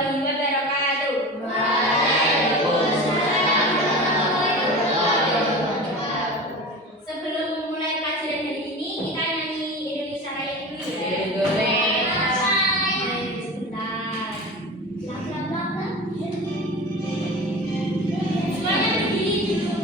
warahmatullahi wabarakatuh. Sebelum memulai pelajaran hari ini, kita nyanyi Indonesia Raya dulu ya. Indonesia. Sebentar. Semuanya berdiri dulu.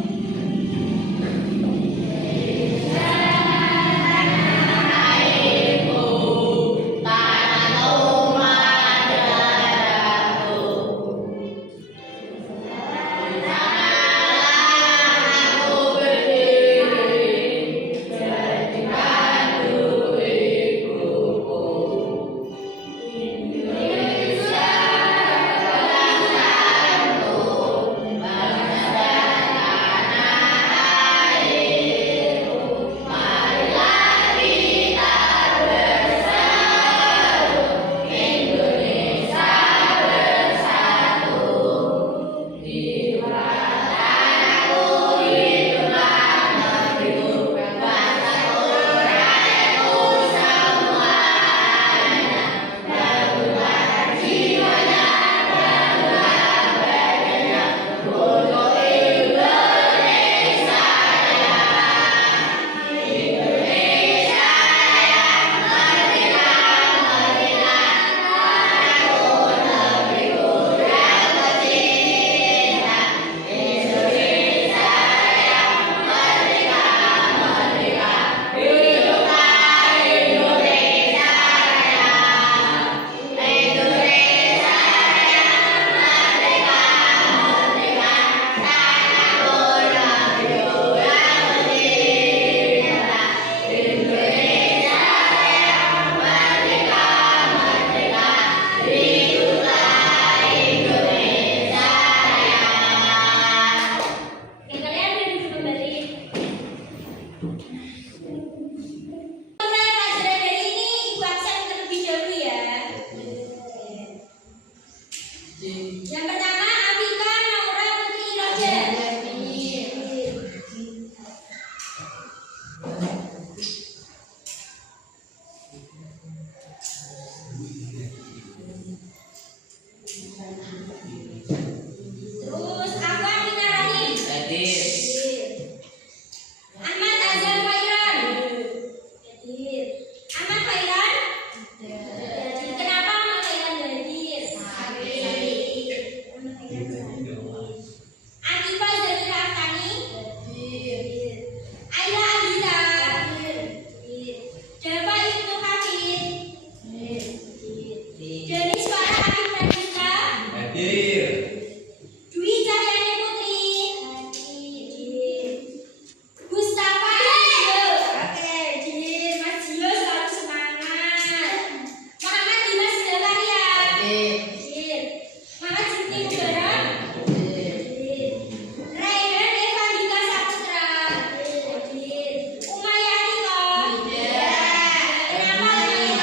Yang pertama, Afika Naura Putri Roja. Terus Afwan Minarani. Ahmad Azhar Khairan. Ahmad Khairan. Kenapa Ahmad Khairan hadir? Atifah Zahira Aftani. Aila Adita. Java Ibnu Hafid. Denis Farah Afif Radika. Dwi Cahyani Putri. Mustafa Gio. Mas Gio selalu semangat. Muhammad Dimas Zakaria. Muhammad Zikri Mubarak. Raihan Evandika Saputra. Umayyah Tiko. Kenapa ini?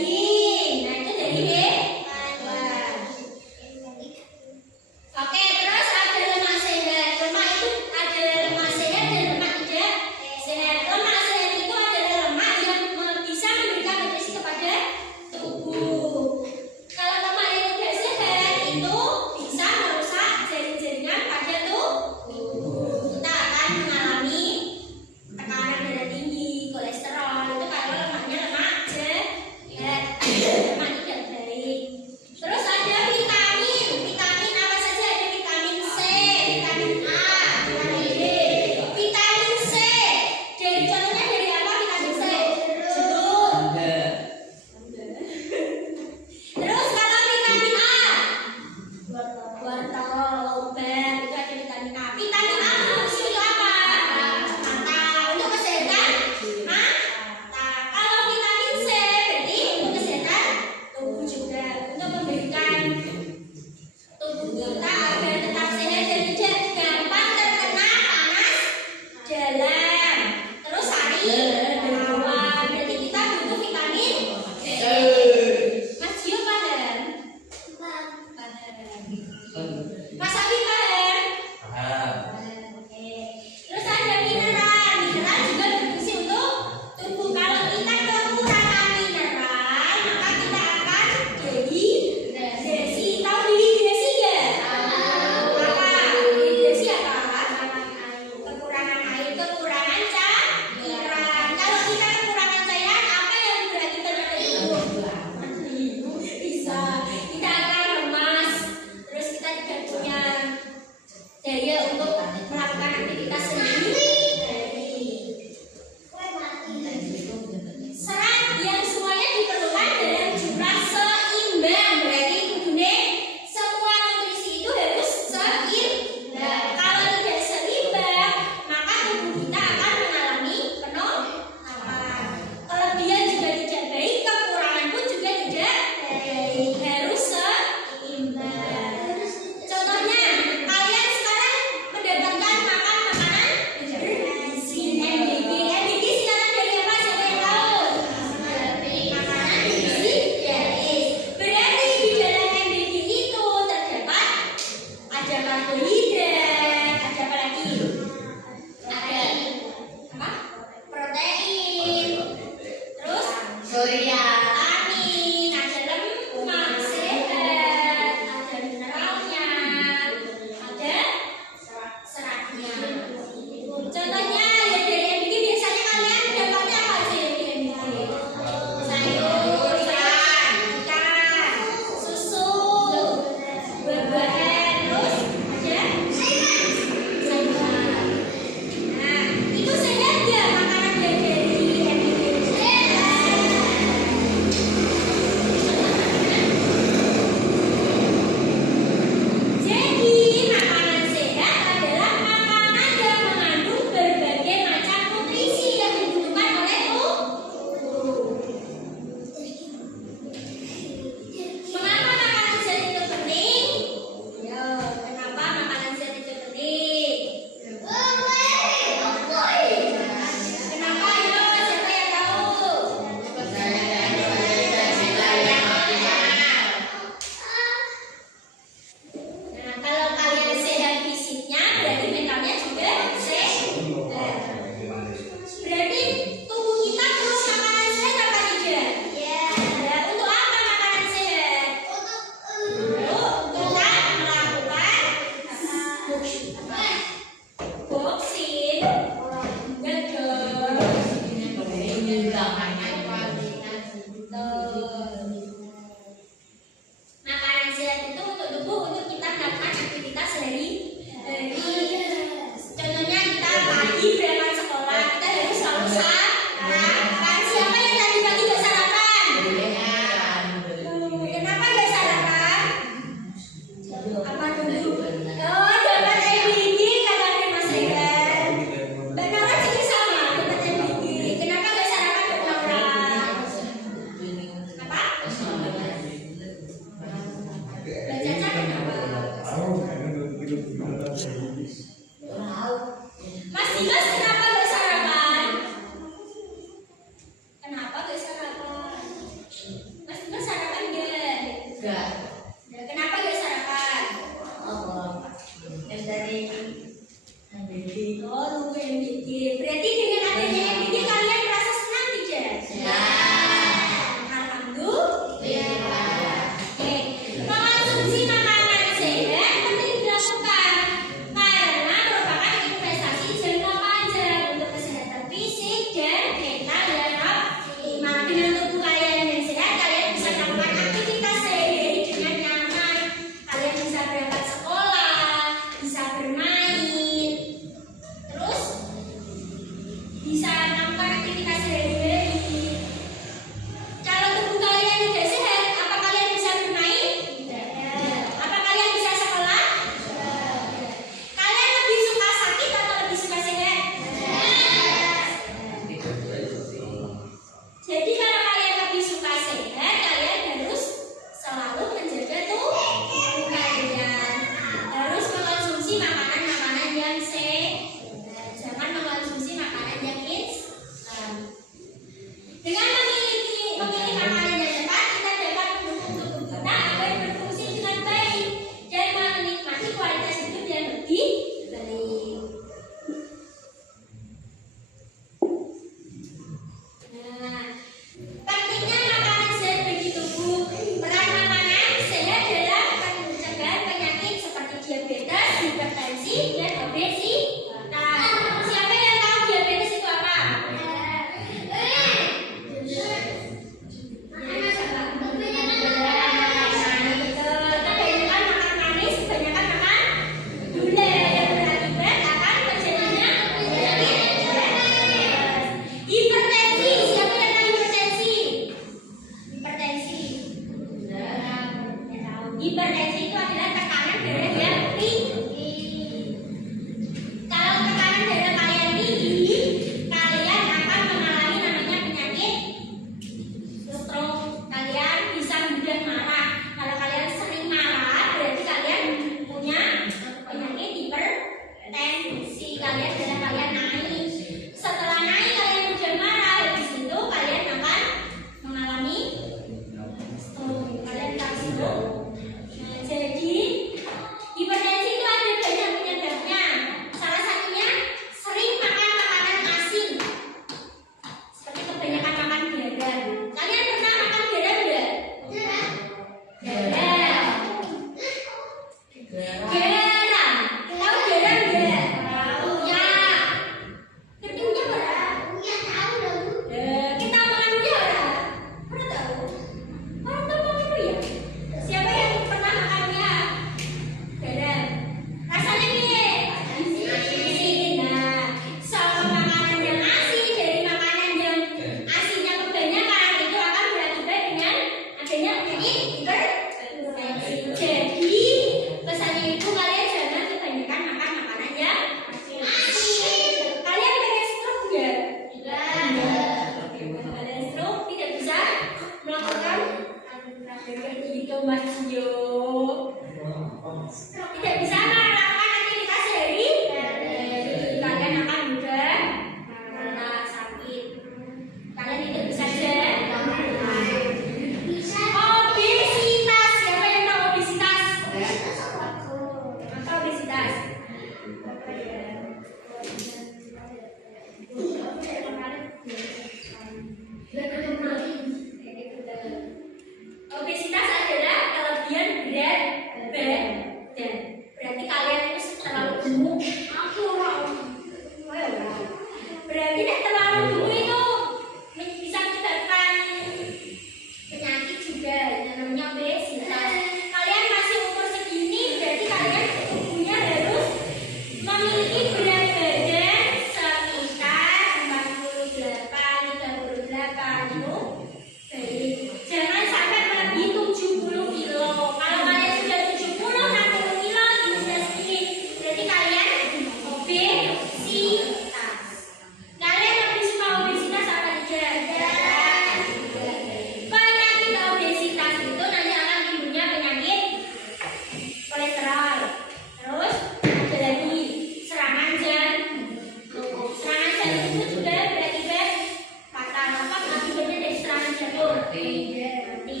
Berarti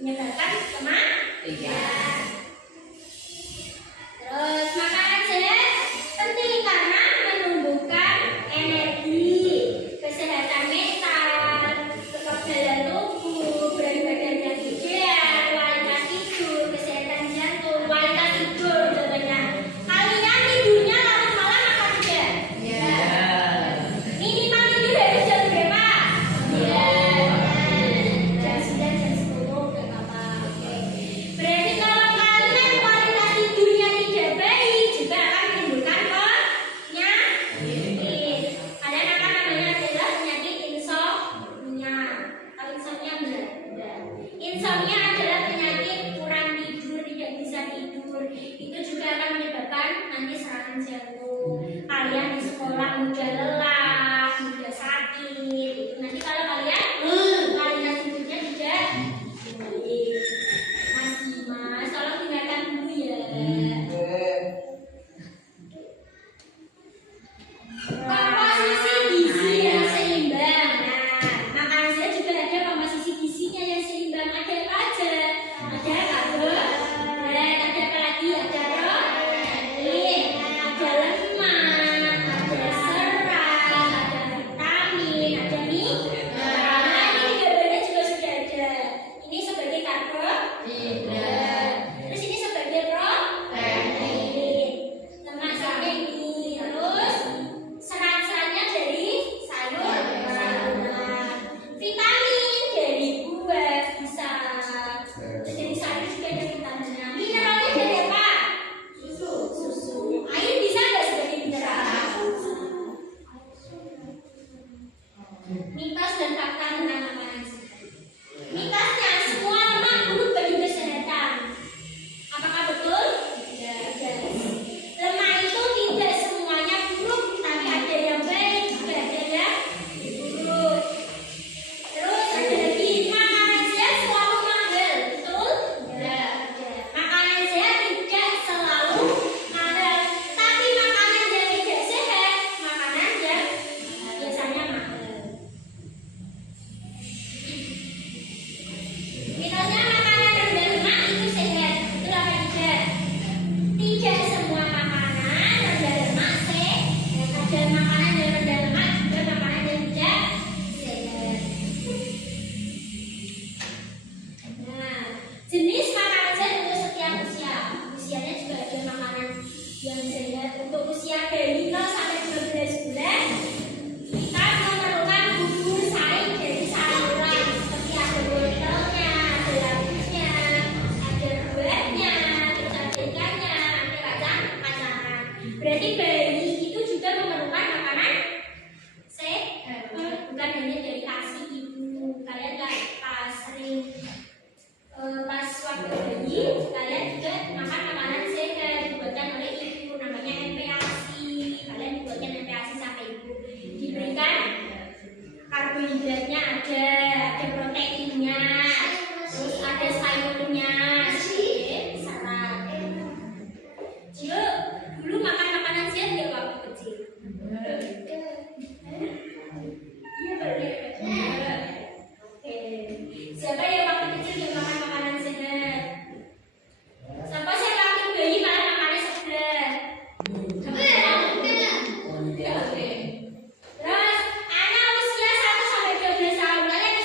menyebabkan kematian. Terus makanan sehat penting karena menumbuhkan energi, kesehatan mental, kekebalan tubuh, berat badan yang ideal, kualitas tidur, kesehatan jantung, kualitas tidur contohnya. Kalian tidurnya larut malam apa tidak? Ya. Minimal tidur harus jam berapa? Ya. Jam 9, jam 10 nggak apa-apa. Oke. Berarti kalau kalian kualitas tidurnya tidak baik juga akan menimbulkan penyakit. Ada namanya adalah penyakit insomnia. Kalau insomnia benar? Insomnia adalah penyakit kurang tidur, tidak bisa tidur. Itu juga akan menyebabkan nanti serangan jantung. Kalian di sekolah mudah lelah, mudah sakit. Itu nanti kalau kalian kualitas tidurnya tidak baik. Mas, tolong dengarkan dulu ya. Komposisi gizi yang seimbang. Nah, makanan sehat juga ada komposisi gizinya yang seimbang. Ada apa aja? Ada karbohidrat, ada apa lagi? Ada protein, ada lemak, ada serat, ada vitamin, ada mineral. Nah, ini di gambarnya juga sudah ada. Ini sebagai karbohidrat. Terus ini sebagai protein. Lemak sampai ini. Terus serat-seratnya dari sayur-sayuran. Vitamin dari buah bisa. Terus dari sayur juga ada vitaminnya. Mineralnya dari apa? Susu. Air bisa nggak sebagai mineral? Mitos dan fakta tentang makanan sehat. Mitosnya semua lemak buruk bagi kesehatan. Apakah betul? Tidak. Lemak itu tidak semuanya buruk, tapi ada yang baik, juga ada yang buruk. Terus ada lagi makanan sehat selalu mahal, betul? Tidak. Makanan sehat tidak selalu mahal, tapi makanan yang tidak sehat, makanan yang biasanya mahal. Mitosnya makanan rendah lemak itu sehat, betul apa tidak? Tidak semua makanan rendah lemak sehat. Ada makanan yang rendah lemak juga makanan yang tidak sehat. Nah, jenis makanan sehat untuk setiap usia. Usianya juga ada makanan yang sehat untuk usia bayi 0 sampai 12 bulan. Kita memerlukan bubur saring dari sayuran seperti ada wortelnya, ada labusnya, ada buahnya, terus ada ikannya, ada kacang-kacangan. Berarti bayi itu juga memerlukan makanan sehat, bukan hanya dari asi ibu. Kalian nggak pas sering pas waktu bayi, kalian juga makan makanan sehat dibuatkan oleh ibu, namanya MPASI. Kalian dibuatkan MPASI sampai ibu. Diberikan karbohidratnya ada proteinnya, terus ada sayurnya, serat. Yuk, dulu makan makanan sehat ya waktu kecil. Iya benar. Oke. Siapa yang waktu kecil yang makan makanan sehat? Siapa sih waktu bayi makan makanan sehat? Terus anak usia 1 sampai 12 tahun kalian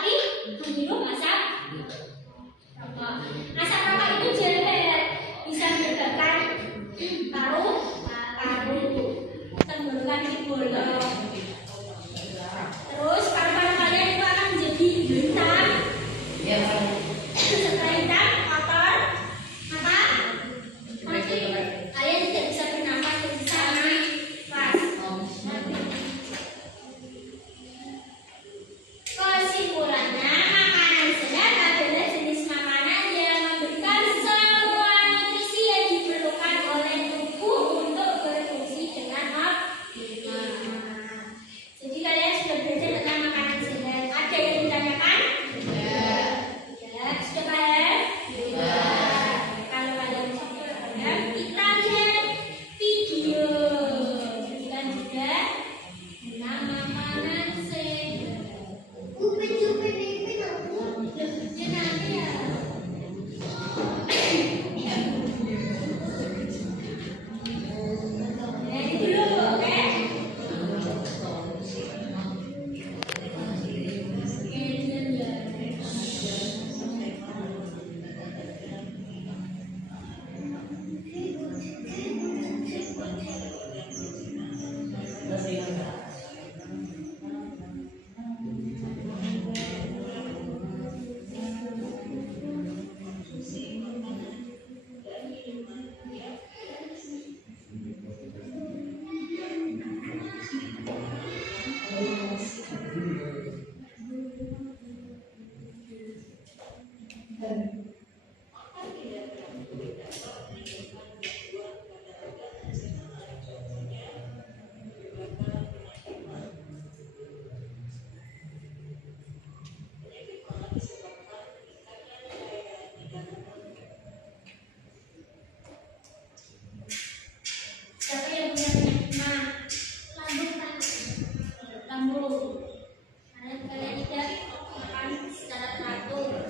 tapi menghirup asap rokok. Asap rokok itu jelek, bisa menyebabkan paru-paru, tenggorokan bolong. Terus paru-paru kalian itu akan menjadi hitam. Setelah hitam, kotor, maka nanti kalian tidak bisa bernafas secara pas. Kesimpulannya, makanan sehat adalah jenis makanan yang memberikan semua nutrisi yang diperlukan oleh tubuh untuk berfungsi dengan optimal. Jadi kalian sudah belajar tentang makanan sehat. Ada yang ditanyakan? Ya, sudah paham? Kalau kalian sudah paham, kita lihat video. Kita juga tentang makanan sehat. Ya nanti ya. Jadi dulu, oke? Siapa yang punya penyakit lambung? Kalian tidak makan secara teratur.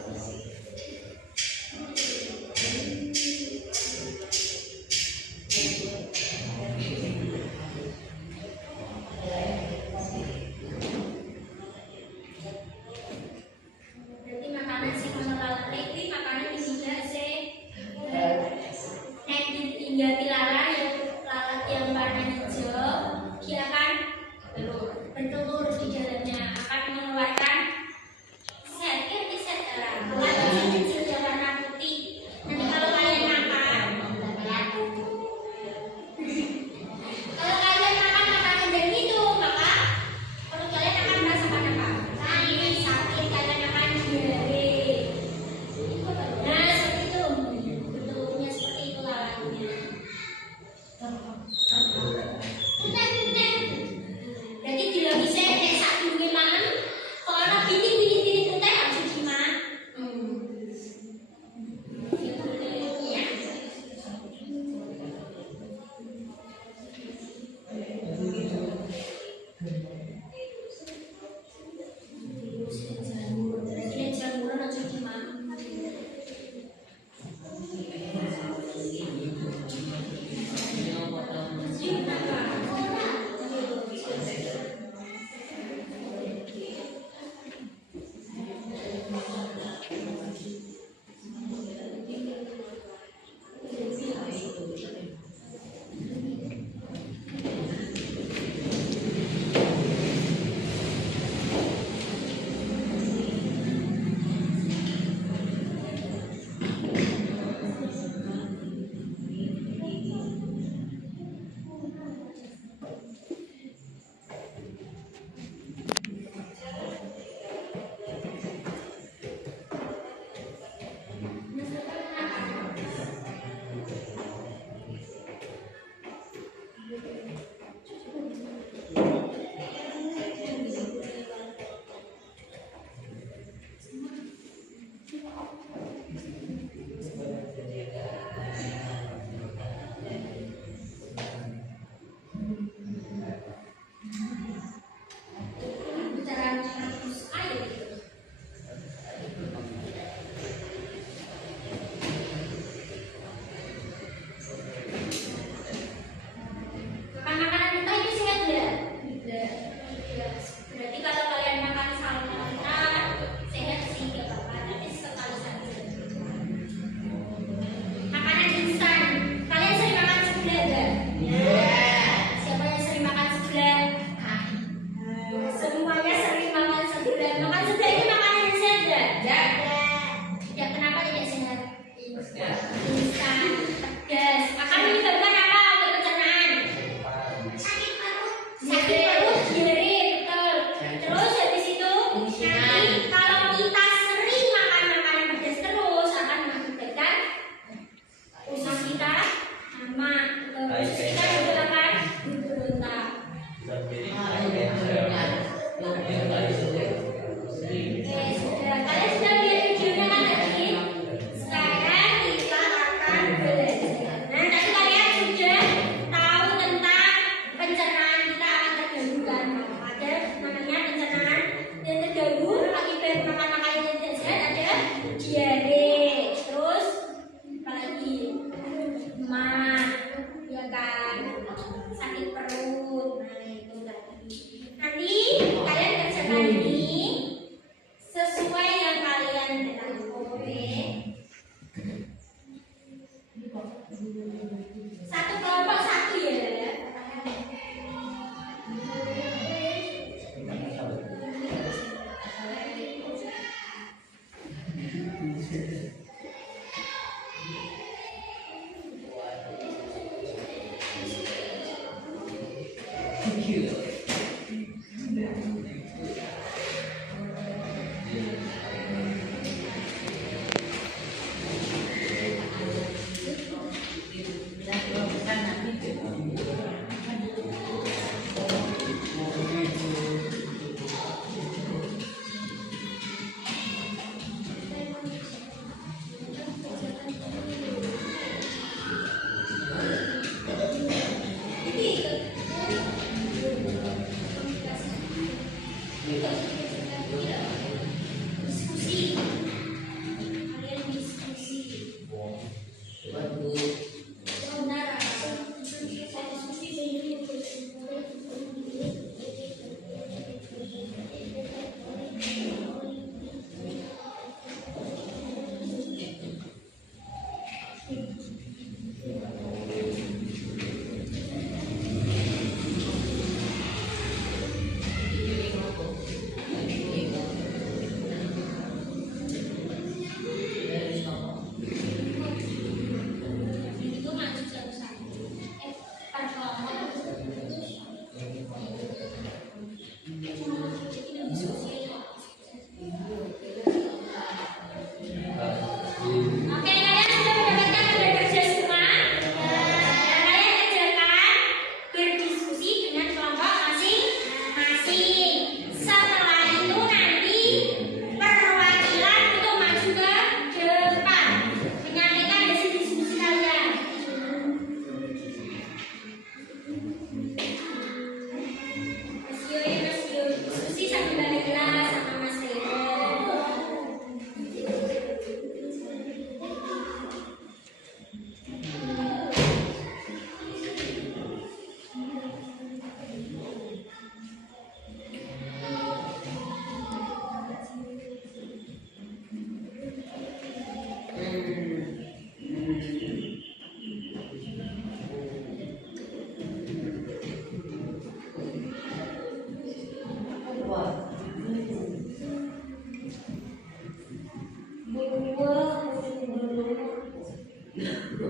Ayo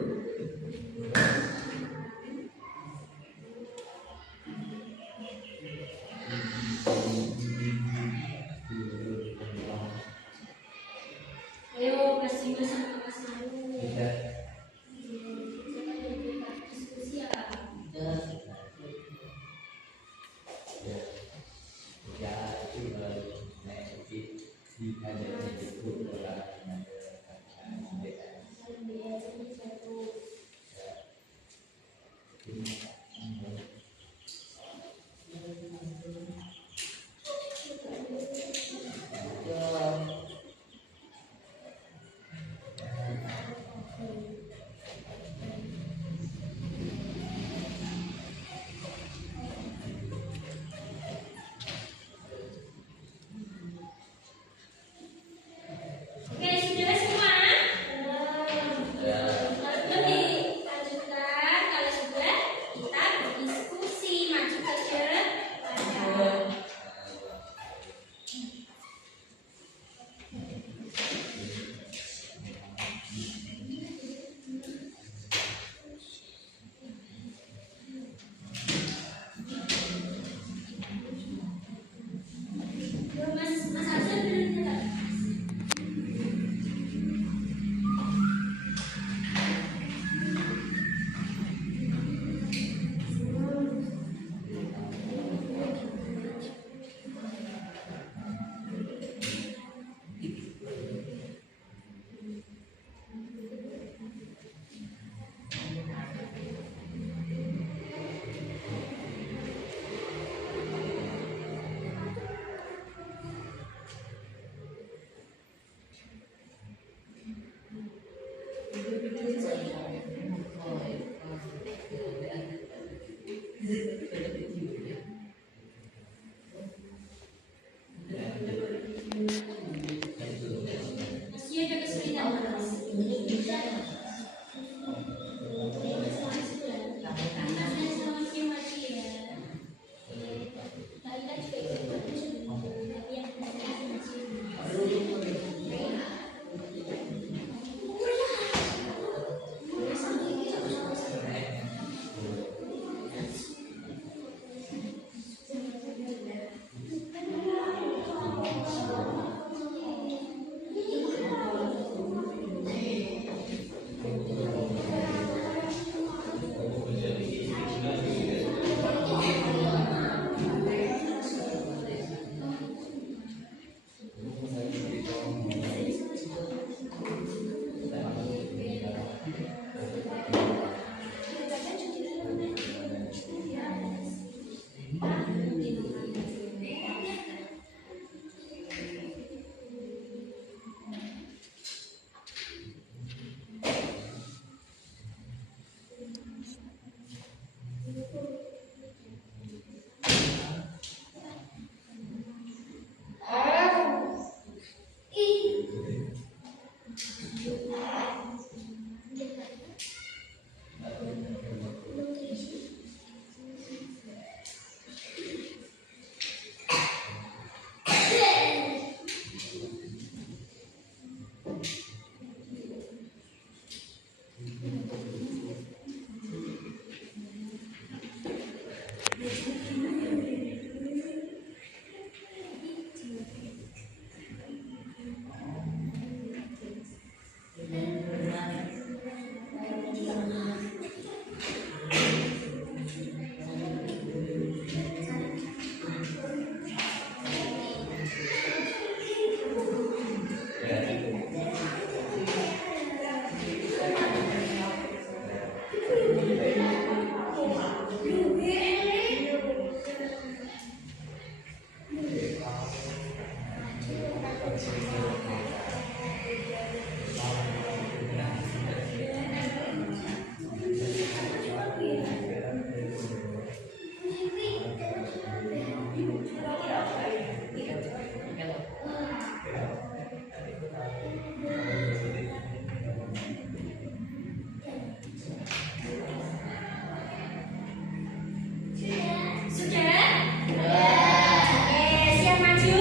kasih sama Mas Malu. Diskusi ya. Oke, sudah semua? Lalu dilanjutkan. Kalau sudah, kita berdiskusi maju ke depan. Mas Azhar belum datang. Masih ada kesulitan, Mas. Sudah? Oke, siap maju?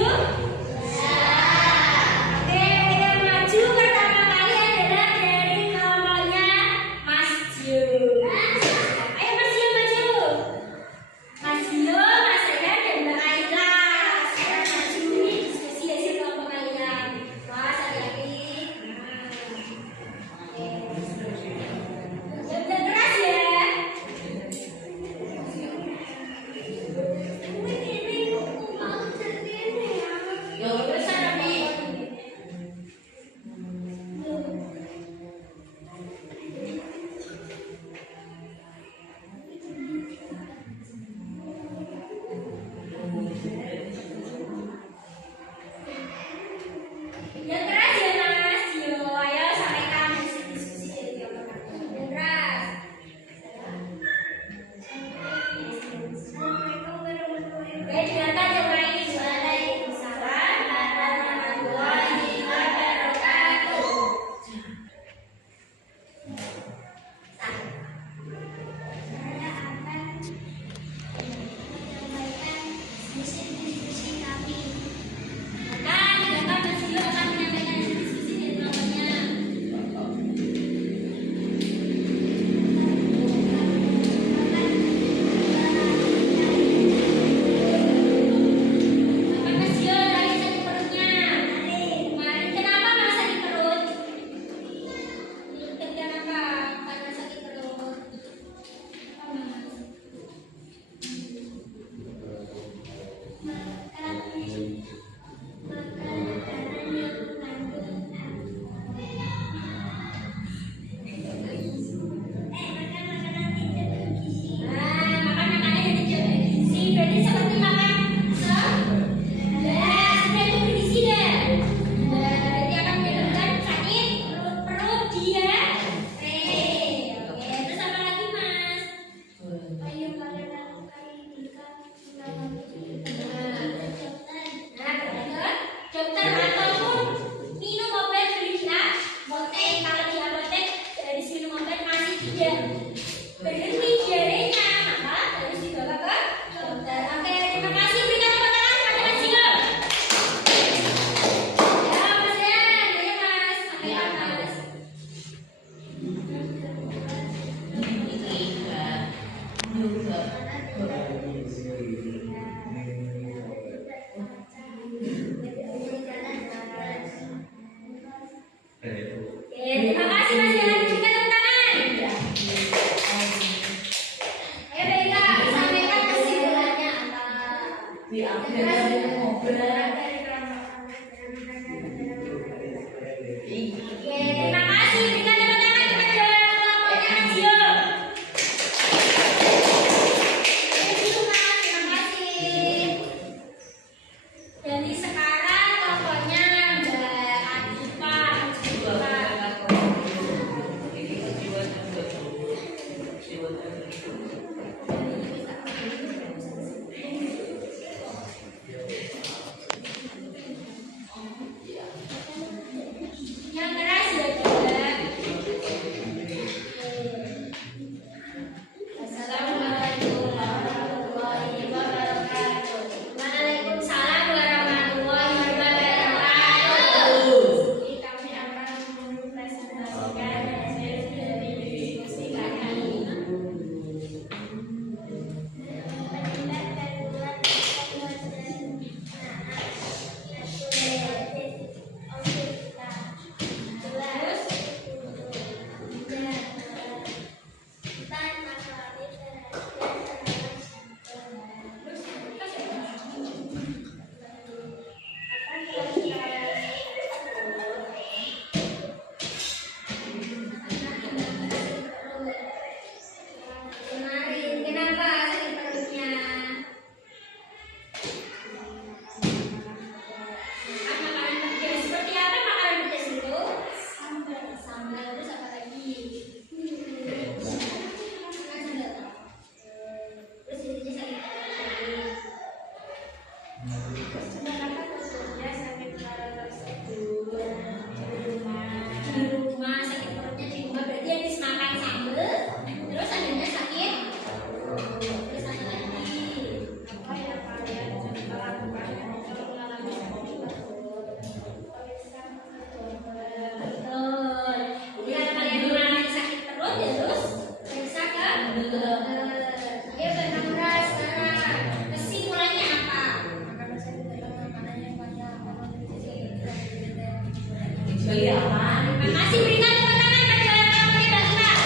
beli apa? Terima kasih, berikan tepuk tangan bagi orang-orang yang hebat.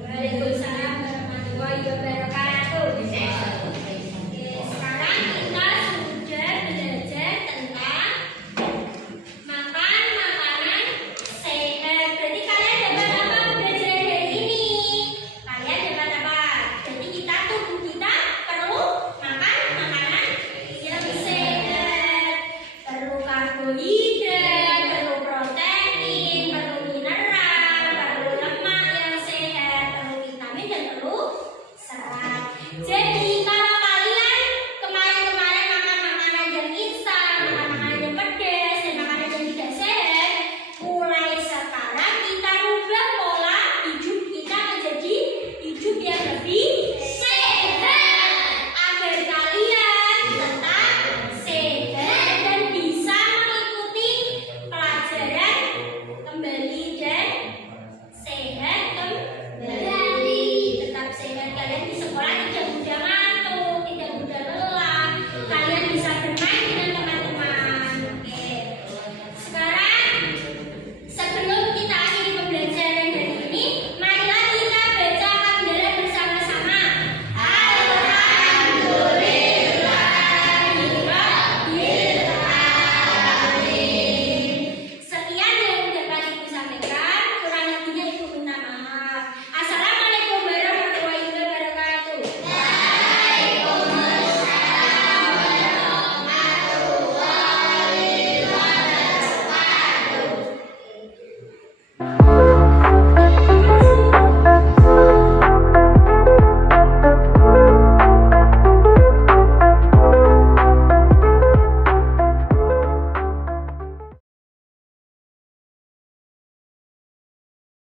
Waalaikumsalam warahmatullahi wabarakatuh. Oke, sekarang kita sudah belajar tentang makan makanan sehat. Berarti kalian dapat apa belajar hari ini? Kalian dapat apa? Jadi tubuh kita perlu makan makanan yang sehat. Perlu karbohidrat, perlu protein, perlu mineral, perlu lemak yang sehat, perlu vitamin dan perlu serat. Jadi kalau kalian kemarin-kemarin makan makanan yang instan, makan makanan yang pedas, dan makanan yang tidak sehat, mulai sekarang kita rubah pola hidup kita menjadi hidup yang lebih sehat agar kalian tetap sehat dan bisa mengikuti pelajaran kembali dan sehat kembali. Tetap sehat, kalian di sekolah tidak